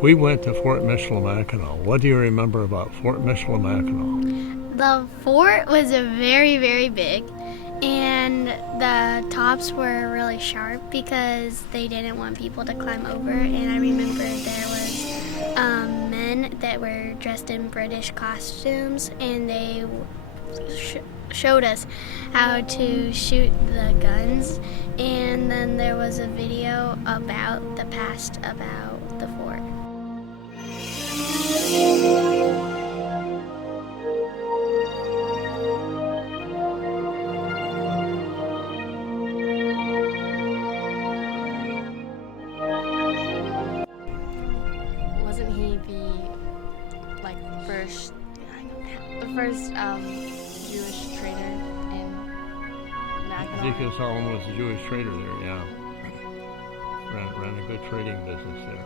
We went to Fort Michilimackinac. What do you remember about Fort Michilimackinac? The fort was a very, very big, and the tops were really sharp because they didn't want people to climb over. And I remember there was men that were dressed in British costumes, and they showed us how to shoot the guns. And then there was a video about the past about the fort. Wasn't he the first Jewish trader in Mackinac? Ezekiel Solomon was a Jewish trader there, yeah. Ran a good trading business there.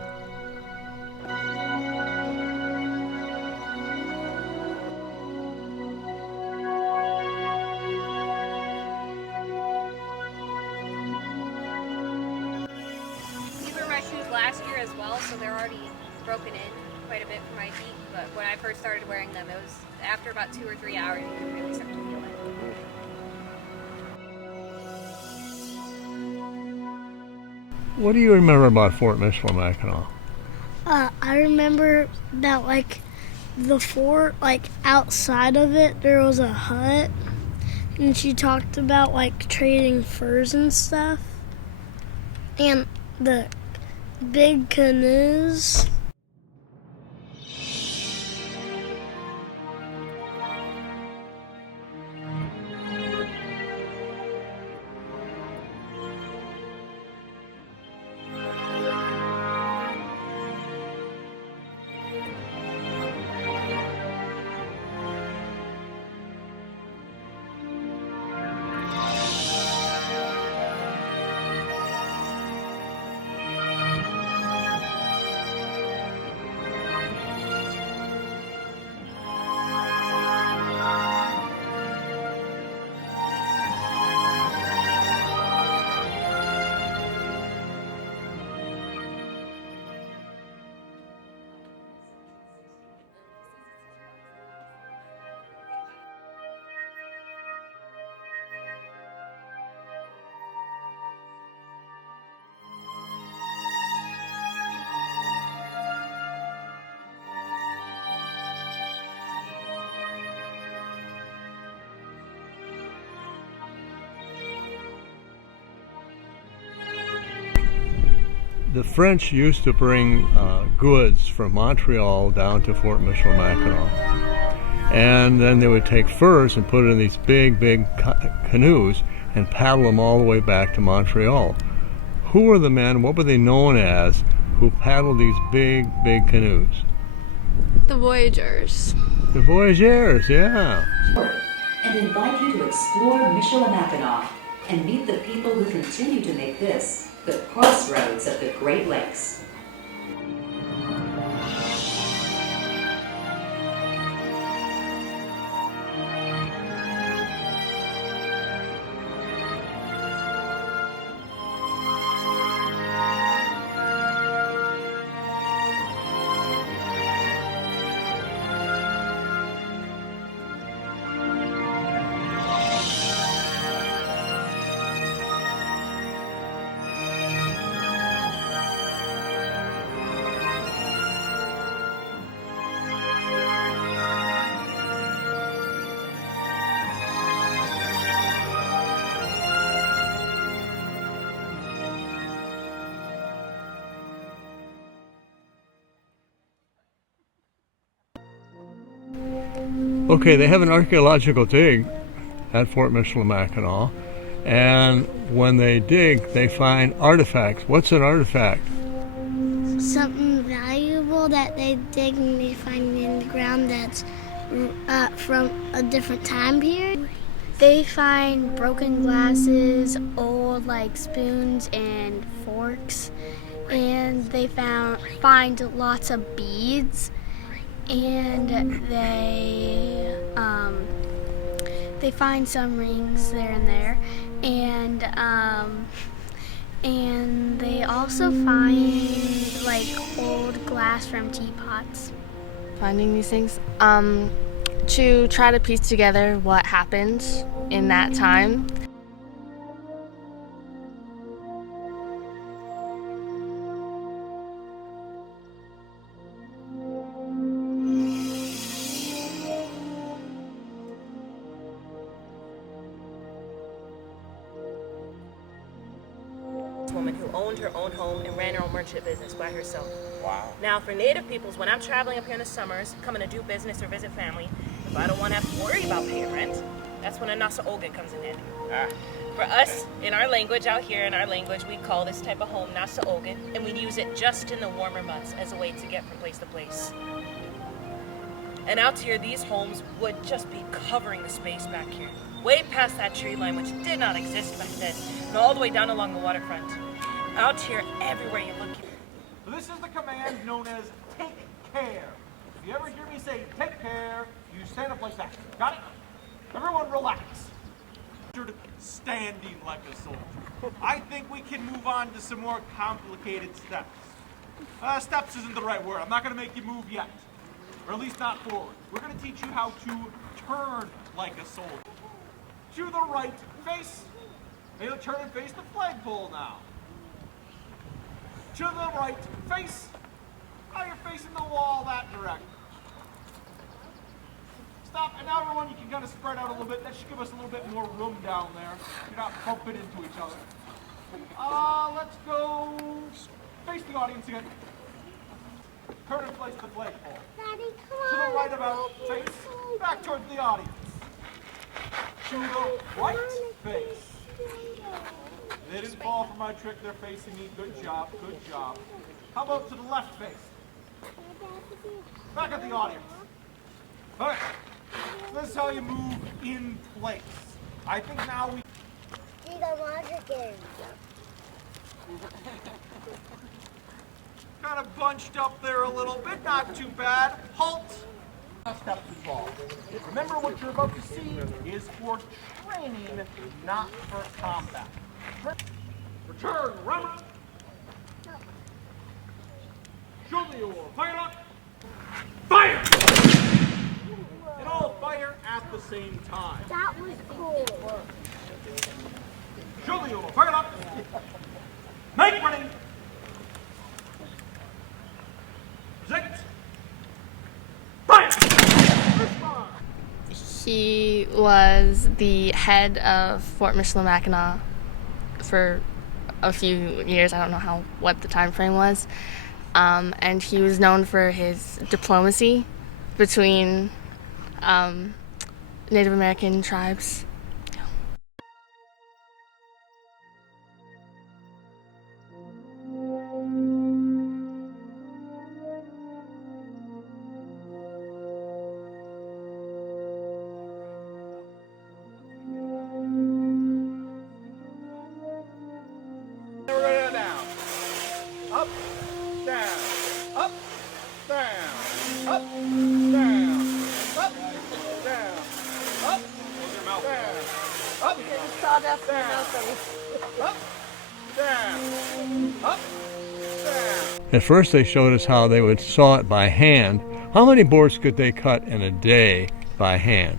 These were my shoes last year as well, so they're already broken in quite a bit for my feet. But when I first started wearing them, it was after about 2 or 3 hours you could really start to feel it. What do you remember about Fort Michilimackinac? I remember that, the fort, outside of it, there was a hut, and she talked about, trading furs and stuff, and the big canoes. The French used to bring goods from Montreal down to Fort Michilimackinac. And then they would take furs and put it in these big canoes and paddle them all the way back to Montreal. Who were the men, what were they known as, who paddled these big canoes? The Voyageurs. The Voyageurs, yeah. And invite you to explore Michilimackinac and meet the people who continue to make this the crossroads of the Great Lakes. Okay, they have an archaeological dig at Fort Michilimackinac, and when they dig, they find artifacts. What's an artifact? Something valuable that they dig and they find in the ground that's from a different time period. They find broken glasses, old spoons and forks, and they find lots of beads, and they find some rings there and there, And they also find like old glass from teapots. Finding these things to try to piece together what happened in that time. Woman who owned her own home and ran her own merchant business by herself. Wow. Now, for Native peoples, when I'm traveling up here in the summers, coming to do business or visit family, if I don't want to have to worry about paying rent, that's when a nasa oga comes in handy. For us, in our language, out here in our language, we call this type of home nasa oga, and we'd use it just in the warmer months as a way to get from place to place. And out here, these homes would just be covering the space back here, way past that tree line, which did not exist back then, and all the way down along the waterfront. Out here, everywhere you look. This is the command known as take care. If you ever hear me say take care, you stand up like that. Got it? Everyone relax. Standing like a soldier. I think we can move on to some more complicated steps. Steps isn't the right word. I'm not going to make you move yet. Or at least not forward. We're going to teach you how to turn like a soldier. To the right face. Maybe turn and face the flagpole now. To the right face. Now you're facing the wall that direction. Stop, and now everyone, you can kind of spread out a little bit. That should give us a little bit more room down there. You're not bumping into each other. Let's go face the audience again. Turn and place the flagpole. Daddy, come To the right about face. Back towards the audience. To the right face. They didn't fall for my trick. They're facing me. Good job. Good job. How about to the left face? Back at the audience. All right. So this is how you move in place. I think now we... Kind of bunched up there a little bit. Not too bad. Halt. Steps involved. Remember, what you're about to see is for training, not for combat. Return, rammer. Show me your fire up. Fire! And all fire at the same time. That was cool. Show me your fire up. Make ready. Present. Fire! He was the head of Fort Michilimackinac for a few years. I don't know what the time frame was. And he was known for his diplomacy between Native American tribes. Down. Up, down, up, down, up, down, up, down, up, down, up, sawdust up, down, up, down. At first they showed us how they would saw it by hand. How many boards could they cut in a day by hand?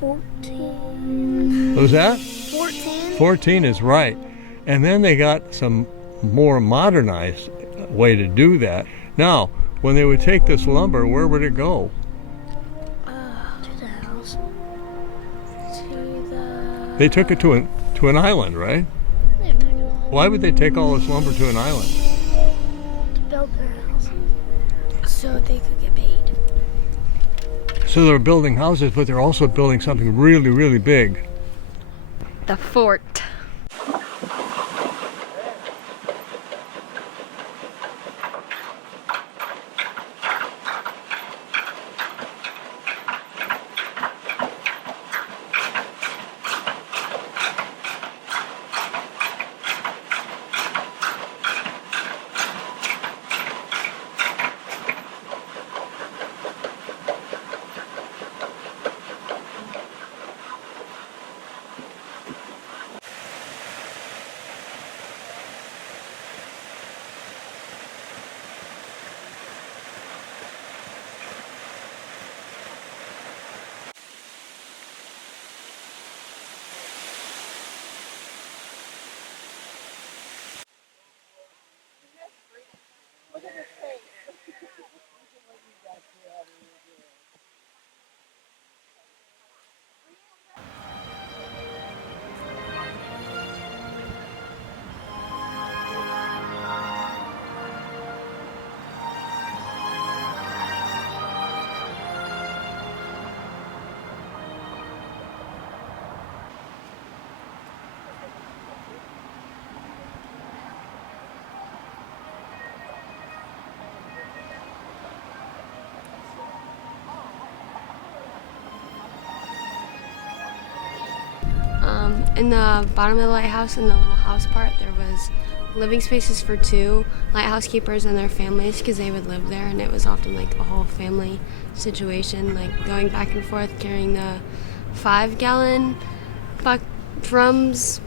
14. What was that? 14? 14 is right. And then they got some more modernized way to do that. Now, when they would take this lumber, where would it go? To the house. To the... They took it to an island, right? Yeah, back in Why would they take all this lumber to an island? to build their house. So they could get paid. So they're building houses, but they're also building something really, really big. The fort. In the bottom of the lighthouse, in the little house part, there was living spaces for 2 lighthouse keepers and their families because they would live there, and it was often like a whole family situation, like going back and forth carrying the 5-gallon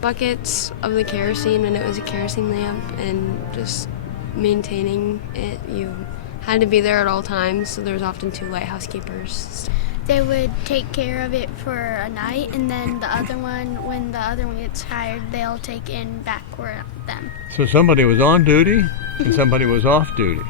buckets of the kerosene when it was a kerosene lamp, and just maintaining it. You had to be there at all times, so there was often 2 lighthouse keepers. They would take care of it for a night, and then the other one, when the other one gets tired, they'll take in back for them. So somebody was on duty and somebody was off duty.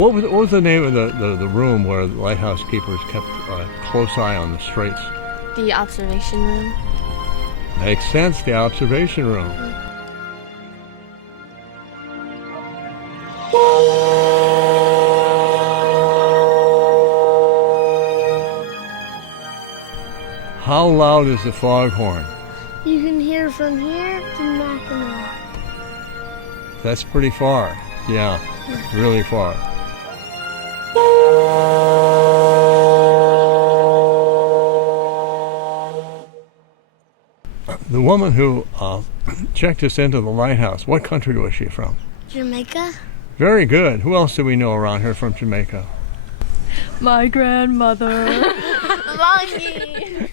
What was the name of the room where the lighthouse keepers kept a close eye on the straits? The observation room. Makes sense, the observation room. How loud is the foghorn? You can hear from here to Mackinac. That's pretty far. Yeah, really far. The woman who checked us into the lighthouse, what country was she from? Jamaica? Very good. Who else do we know around here from Jamaica? My grandmother. Longy!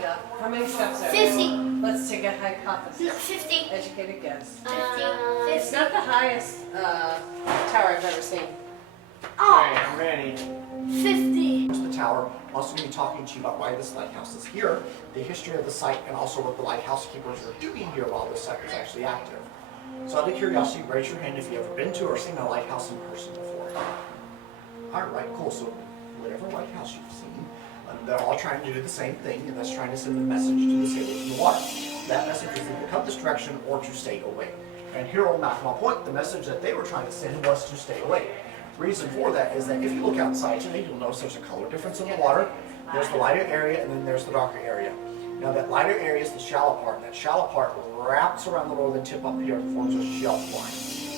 Yeah. How many steps are 50. Let's take a hypothesis. 50. Educated guess. 50. It's not the highest tower I've ever seen. Oh, I'm ready. 50. To the tower. I'm also going to be talking to you about why this lighthouse is here, the history of the site, and also what the lighthouse keepers are doing here while this site was actually active. So out of curiosity, raise your hand if you've ever been to or seen a lighthouse in person before. Alright, cool. So whatever lighthouse you've seen, they're all trying to do the same thing, and that's trying to send a message to the sailors in the water. That message is either come this direction or to stay away. And here on Mackinac Point, the message that they were trying to send was to stay away. Reason for that is that if you look outside today, you'll notice there's a color difference in the water. There's the lighter area and then there's the darker area. Now that lighter area is the shallow part, and that shallow part wraps around the northern tip up here and forms a shelf line.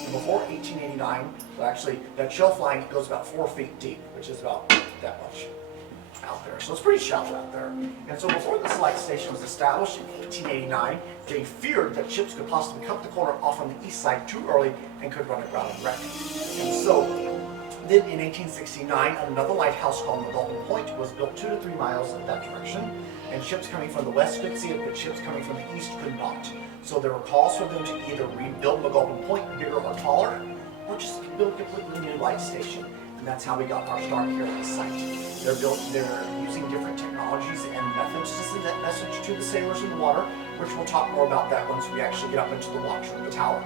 And before 1889, well actually that shelf line goes about 4 feet deep, which is about that much out there. So it's pretty shallow out there. And so before this light station was established in 1889, they feared that ships could possibly cut the corner off on the east side too early and could run aground and wreck. And so then in 1869, another lighthouse called McGulpin Point was built 2 to 3 miles in that direction, and ships coming from the west could see it, but ships coming from the east could not. So there were calls for them to either rebuild McGulpin Point bigger or taller, or just build a completely new light station. And that's how we got our start here at the site. They're using different technologies and methods to send that message to the sailors in the water, which we'll talk more about that once we actually get up into the watch of the tower.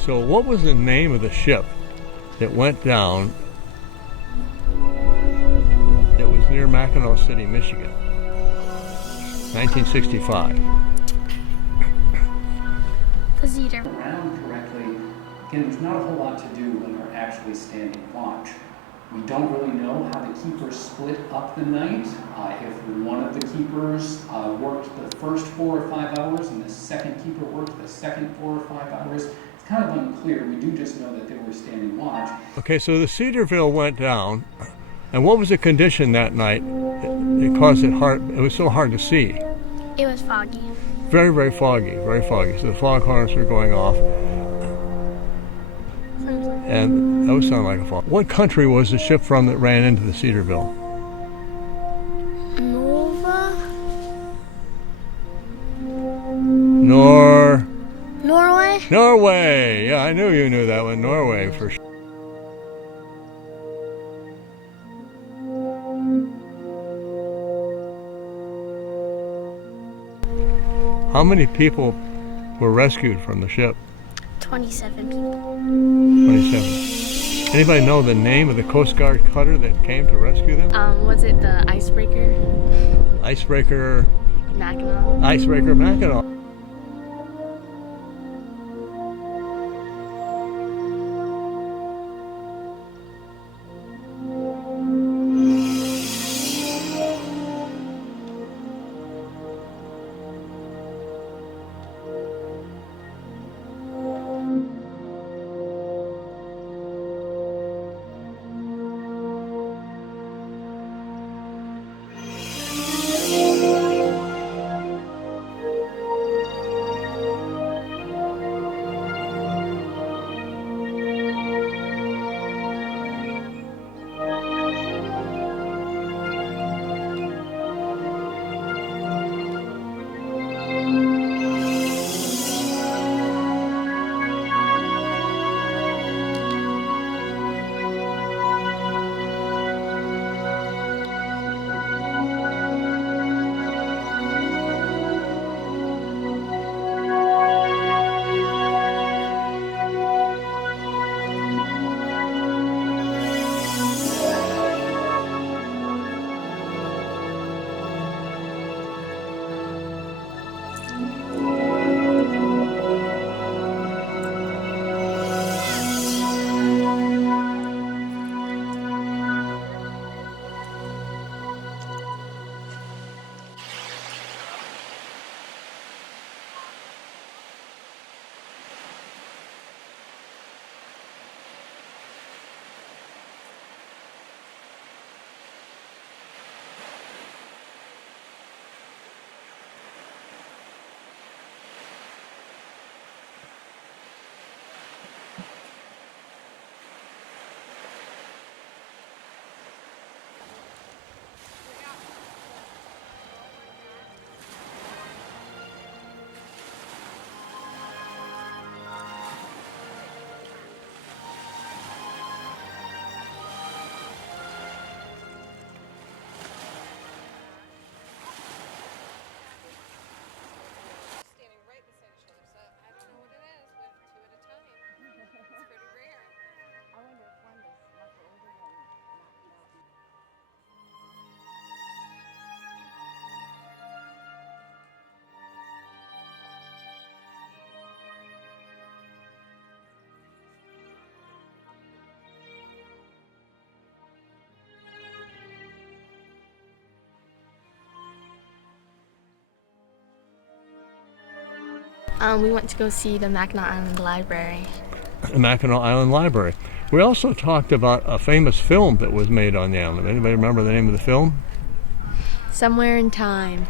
So what was the name of the ship that went down that was near Mackinac City, Michigan, 1965? The Cedar. Around correctly, again, there's not a whole lot to do when we're actually standing watch. We don't really know how the keepers split up the night. If one of the keepers worked the first 4 or 5 hours and the second keeper worked the second 4 or 5 hours, it's kind of unclear. We do just know that they were standing watch. Okay, so the Cedarville went down, and what was the condition that night? It caused it hard. It was so hard to see. It was foggy. Very, very foggy, very foggy. So the foghorns were going off. And that would sound like a fog. What country was the ship from that ran into the Cedarville? Nova? Norway? Norway! Yeah, I knew you knew that one. Norway, for sure. How many people were rescued from the ship? 27 people. 27. Anybody know the name of the Coast Guard cutter that came to rescue them? Was it the icebreaker? Icebreaker Mackinac? Icebreaker Mackinac. We went to go see the Mackinac Island Library. The Mackinac Island Library. We also talked about a famous film that was made on the island. Anybody remember the name of the film? Somewhere in Time.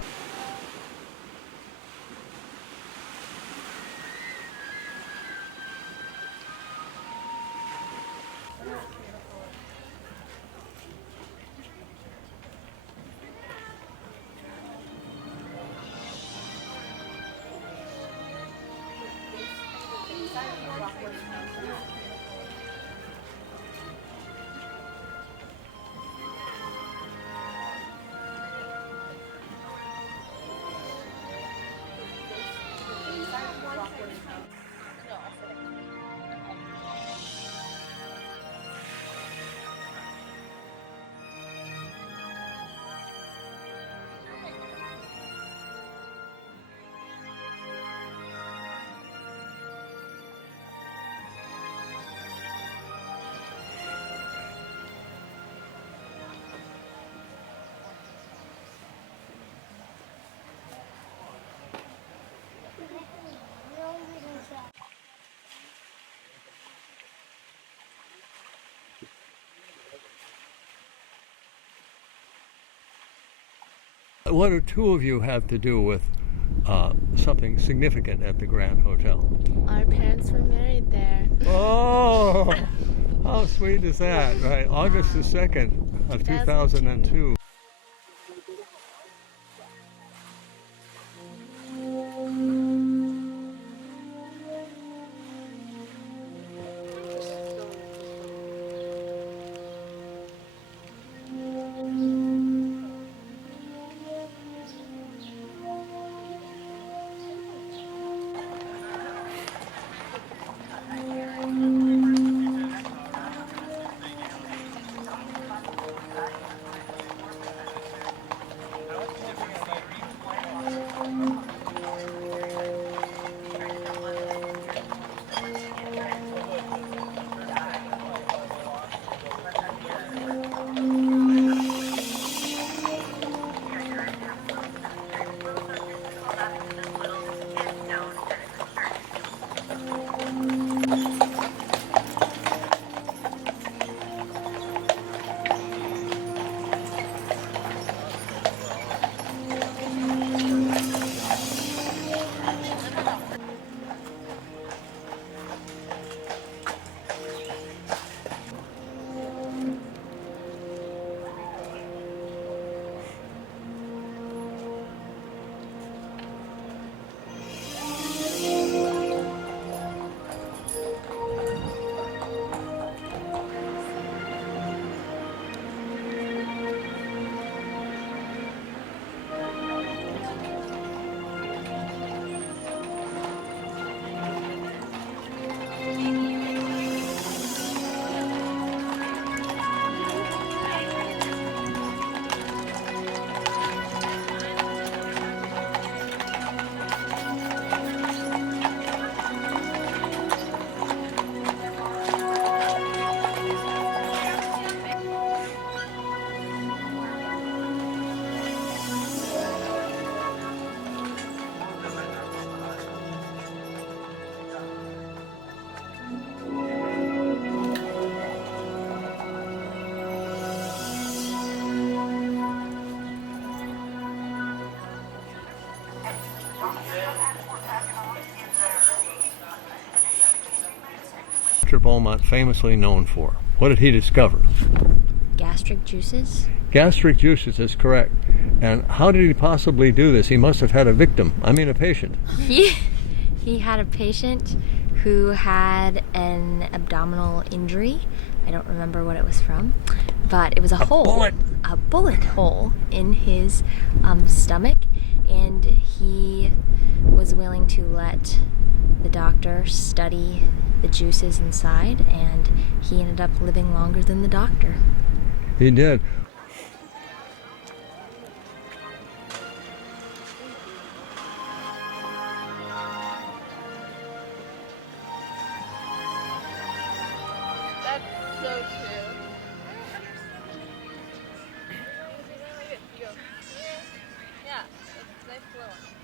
What do two of you have to do with something significant at the Grand Hotel? Our parents were married there. Oh, how sweet is that, right? August the 2nd of 2002. Dr. Beaumont famously known for? What did he discover? Gastric juices. Gastric juices is correct. And how did he possibly do this? He must have had a patient. He had a patient who had an abdominal injury. I don't remember what it was from, but it was a bullet hole in his stomach, and he was willing to let the doctor study the juices inside, and he ended up living longer than the doctor. He did. That's so true. Yeah, it's nice flowing.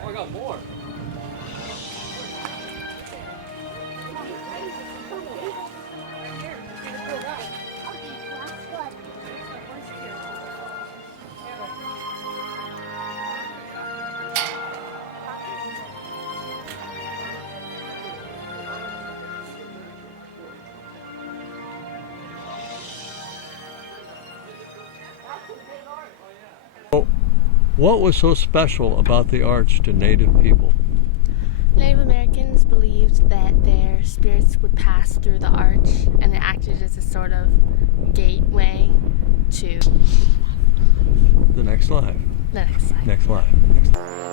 Oh, I got more. What was so special about the arch to Native people? Native Americans believed that their spirits would pass through the arch, and it acted as a sort of gateway to The next life. the next life. Next life. Next life.